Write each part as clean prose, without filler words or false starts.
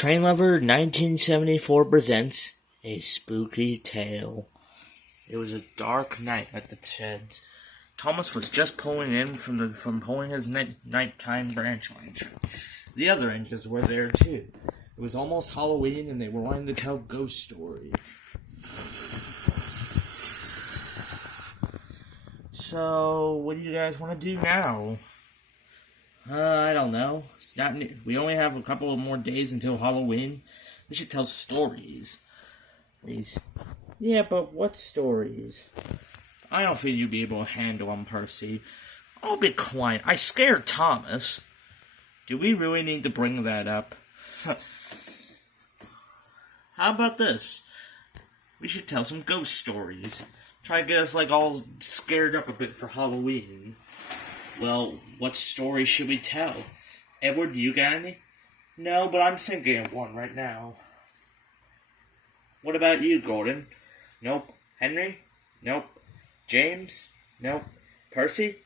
Train Lover 1974 presents A Spooky Tale. It was a dark night at the sheds. Thomas was just pulling in from pulling his nighttime branch lines. The other engines were there too. It was almost Halloween and they were wanting to tell ghost stories. So, what do you guys want to do now? I don't know. It's not. We only have a couple of more days until Halloween. We should tell stories. Yeah, but what stories? I don't think you'd be able to handle them, Percy. I'll be quiet. I scared Thomas. Do we really need to bring that up? How about this? We should tell some ghost stories. Try to get us, all scared up a bit for Halloween. Well, what story should we tell? Edward, you got any? No, but I'm thinking of one right now. What about you, Gordon? Nope. Henry? Nope. James? Nope. Percy?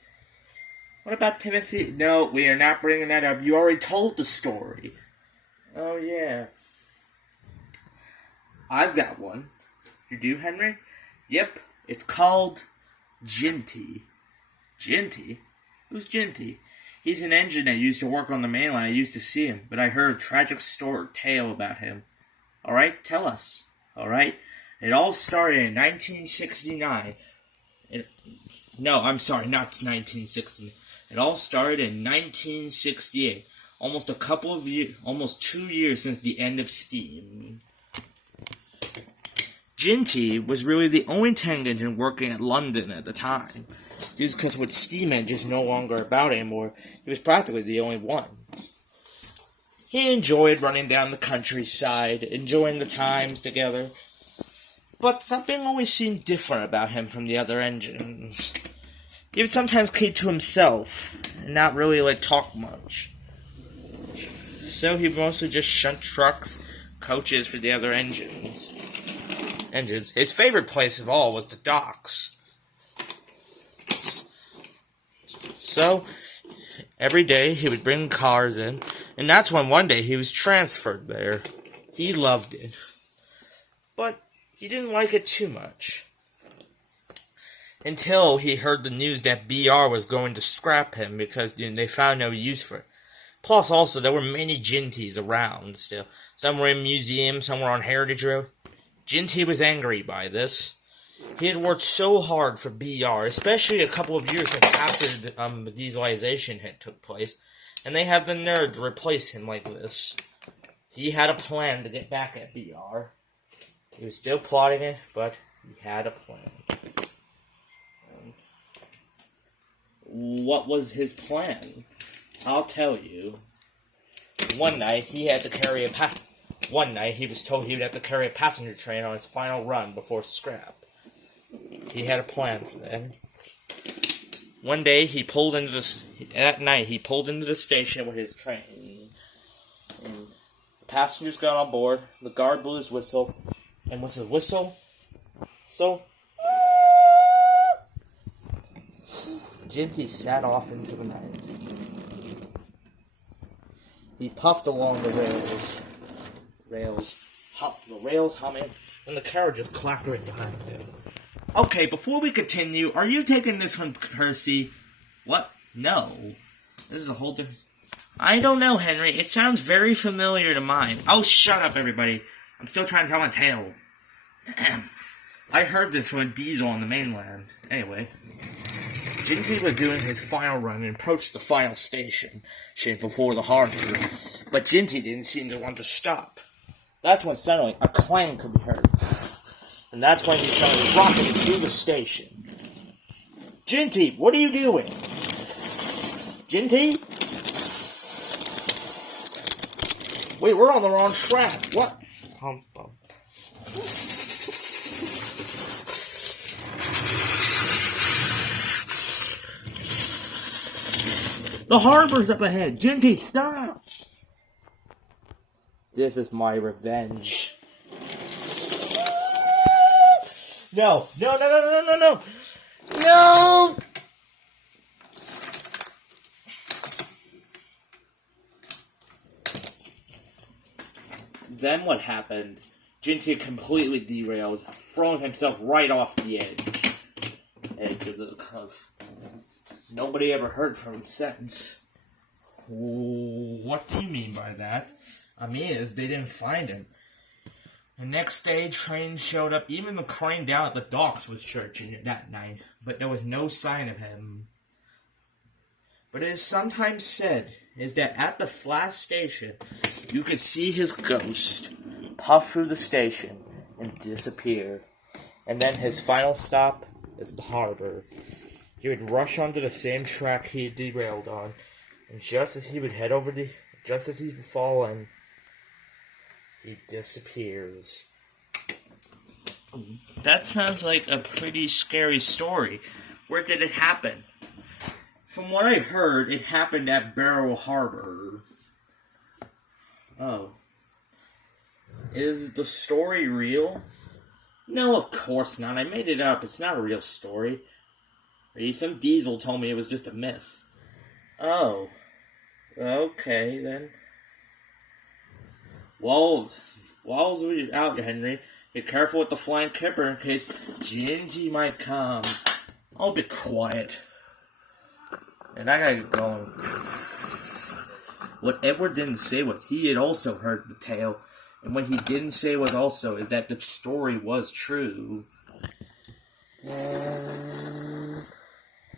What about Timothy? No, we are not bringing that up. You already told the story. Oh, yeah. I've got one. You do, Henry? Yep. It's called Ginty. Ginty? Who's Ginty? He's an engine that used to work on the mainline. I used to see him, but I heard a tragic tale about him. Alright, tell us. Alright? It all started in 1969. No, I'm sorry, not 1960. It all started in 1968. Almost 2 years since the end of steam. Ginty was really the only tank engine working at London at the time. Just because with steam engines no longer about anymore, he was practically the only one. He enjoyed running down the countryside, enjoying the times together. But something always seemed different about him from the other engines. He would sometimes keep to himself, and not really talk much. So he mostly just shunt trucks, coaches for the other engines. His favorite place of all was the docks. So, every day he would bring cars in, and that's when one day he was transferred there. He loved it. But he didn't like it too much. Until he heard the news that BR was going to scrap him because they found no use for it. Plus, also, there were many Gintys around still. Some were in museums, some were on Heritage Road. Ginty was angry by this. He had worked so hard for BR, especially a couple of years after the dieselization had took place, and they had the nerve to replace him like this. He had a plan to get back at BR. He was still plotting it, but he had a plan. What was his plan? I'll tell you. One night, he was told he would have to carry a passenger train on his final run before scrap. He had a plan for that. One day, that night, he pulled into the station with his train. And the passengers got on board, the guard blew his whistle, and with his whistle, Ginty sat off into the night. He puffed along the rails humming, and the carriages clattering behind him. Okay, before we continue, are you taking this one, Percy? What? No. This is a whole different... I don't know, Henry. It sounds very familiar to mine. Oh, shut up, everybody. I'm still trying to tell my tale. I heard this from a diesel on the mainland. Anyway, Ginty was doing his final run and approached the final station before the harbor. But Ginty didn't seem to want to stop. That's when suddenly a clang could be heard. And that's when he started rocketing through the station. Ginty, what are you doing? Ginty? Wait, we're on the wrong track. What? The harbor's up ahead. Ginty, stop! This is my revenge. No! No! Then what happened? Ginty completely derailed, throwing himself right off the edge of the cliff. Nobody ever heard from him since. What do you mean by that? I mean is they didn't find him. The next day, train showed up. Even the crane down at the docks was searching that night, but there was no sign of him. But it is sometimes said is that at the Flash station, you could see his ghost puff through the station and disappear. And then his final stop is the harbor. He would rush onto the same track he had derailed on, and just as he would fall in, he disappears. That sounds like a pretty scary story. Where did it happen? From what I heard, it happened at Barrow Harbor. Oh. Is the story real? No, of course not. I made it up. It's not a real story. Some diesel told me it was just a myth. Oh. Okay, then. Well, while we're out, Henry, be careful with the flying kipper in case Ginty might come. I'll be quiet. And I gotta get going. What Edward didn't say was he had also heard the tale. And what he didn't say was also is that the story was true.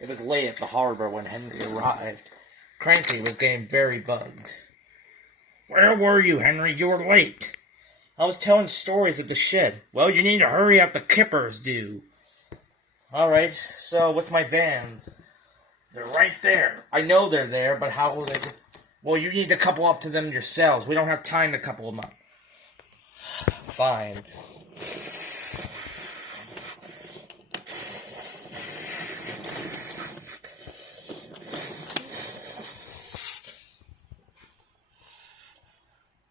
It was late at the harbor when Henry arrived. Cranky was getting very bugged. Where were you, Henry? You were late. I was telling stories at the shed. Well, you need to hurry up, the kippers do. Alright, so what's my vans? They're right there. I know they're there, but how will they... Well, you need to couple up to them yourselves. We don't have time to couple them up. Fine.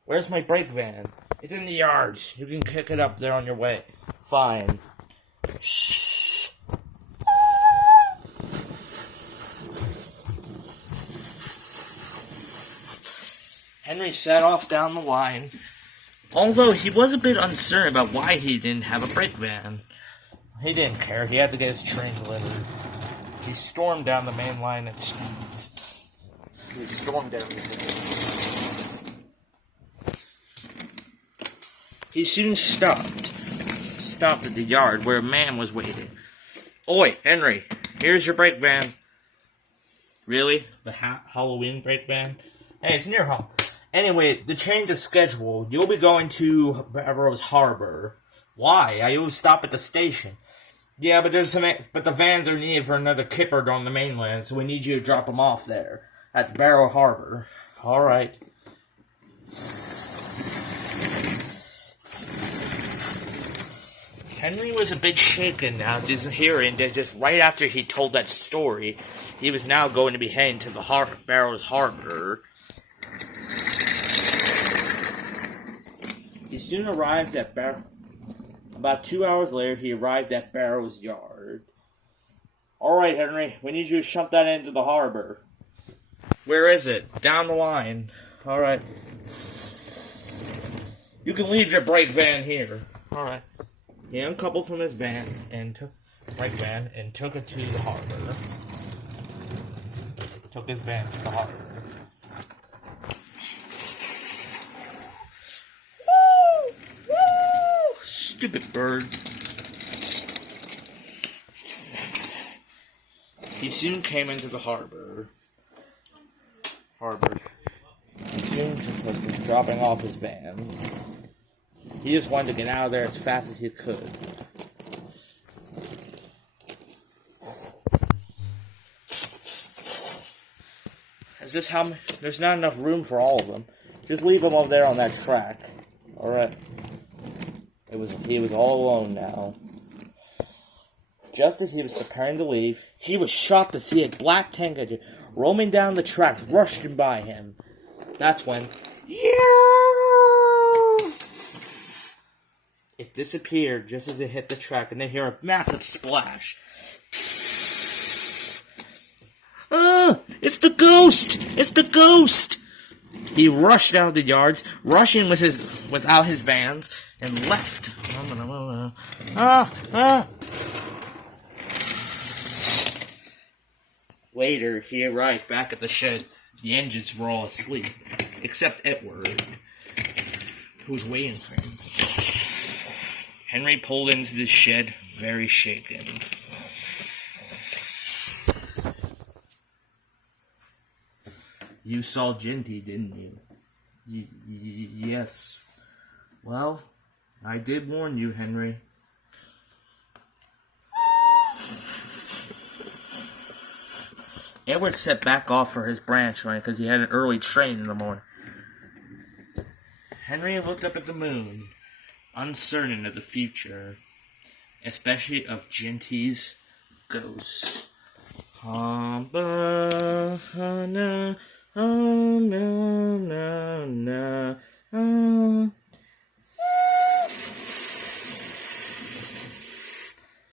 Where's my brake van? It's in the yards. You can kick it up there on your way. Fine. Henry set off down the line, although he was a bit uncertain about why he didn't have a brake van. He didn't care. He had to get his train delivered. He stormed down the main line at speeds. He stormed down the He soon stopped at the yard where a man was waiting. Oi, Henry, here's your brake van. Really? The Halloween brake van? Hey, it's near home. Anyway, to change the schedule, you'll be going to Barrows Harbor. Why? I always stop at the station. Yeah, but the vans are needed for another kipper on the mainland, so we need you to drop them off there at Barrow Harbor. All right. Henry was a bit shaken now, just hearing that just right after he told that story, he was now going to be heading to the Barrows Harbor. He soon arrived at About 2 hours later, he arrived at Barrows Yard. Alright, Henry, we need you to shove that into the harbor. Where is it? Down the line. Alright. You can leave your brake van here. Alright. He uncoupled from his van and took it to the harbor. Took his van to the harbor. Woo! Woo! Stupid bird. He soon came into the harbor. He soon was dropping off his vans. He just wanted to get out of there as fast as he could. There's not enough room for all of them. Just leave them over there on that track. Alright. He was all alone now. Just as he was preparing to leave, he was shocked to see a black tank engine roaming down the tracks, rushing by him. That's when... It disappeared just as it hit the track, and they hear a massive splash. It's the ghost! It's the ghost! He rushed out of the yards, rushing without his vans, and left. Later, he arrived back at the sheds. The engines were all asleep, except Edward, who was waiting for him. Henry pulled into the shed, very shaken. You saw Ginty, didn't you? Yes. Well, I did warn you, Henry. Edward set back off for his branch line because he had an early train in the morning. Henry looked up at the moon, uncertain of the future, especially of Ginty's ghost. Oh, no, no, no, no.